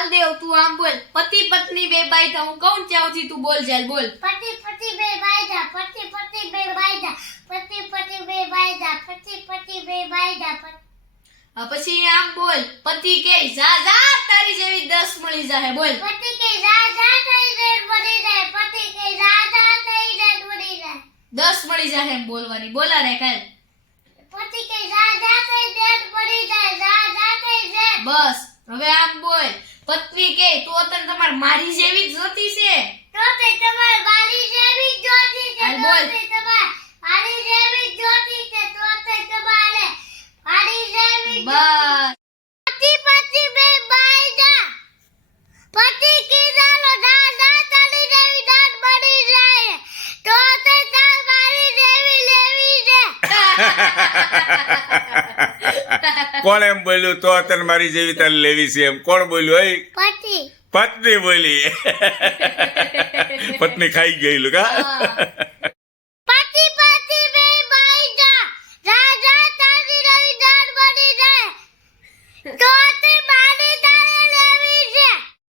હાલ દેવ તું આમ બોલ પતિ પત્ની બે બાયધા હું કહું ત્યાં સુધી તું બોલ ચાલ બોલ પતિ પતિ બે બાયધા પતિ પતિ બે બાયધા પતિ પતિ બે બાયધા પતિ પતિ બે બાયધા પછી આમ બોલ પતિ કે જા જા તારી જેવી 10 મળી જાહે બોલ પતિ કે જા જા થઈ રેડ મળી જાય પતિ કે જા જા થઈ રેડ મળી જાય 10 મળી જાહે એમ બોલવાની બોલા રે કાલ પતિ કે જા જા થઈ રેડ મળી જાય જા જા થઈ રેડ બસ હવે આમ બોલ પત્ની કે તું અત્યારે તમાર મારી જેવી જ જોતી છે તો તે તમાર બાલી જેવી જ જોતી છે હાલ તો બોલ. તે તમાર બાલી જેવી જ જોતી છે તો તે તમારે બાલી જેવી જ બસ પતિ પતિ બે બાયધા પતિ કીધાલો જા જા તારી જેવી દાંત મળી જાય તો તે તાર બાલી જેવી લેવી છે કોણ એમ બોલ્યું તો તને મારી જેવી તારે લેવી છે એમ કોણ બોલ્યું હે પતિ પત્ની બોલી પત્ની ખાઈ ગયેલું કા પતિ પતિ બે બાયધા જા જા તારી જેવી દાંત મળી જાય તો તે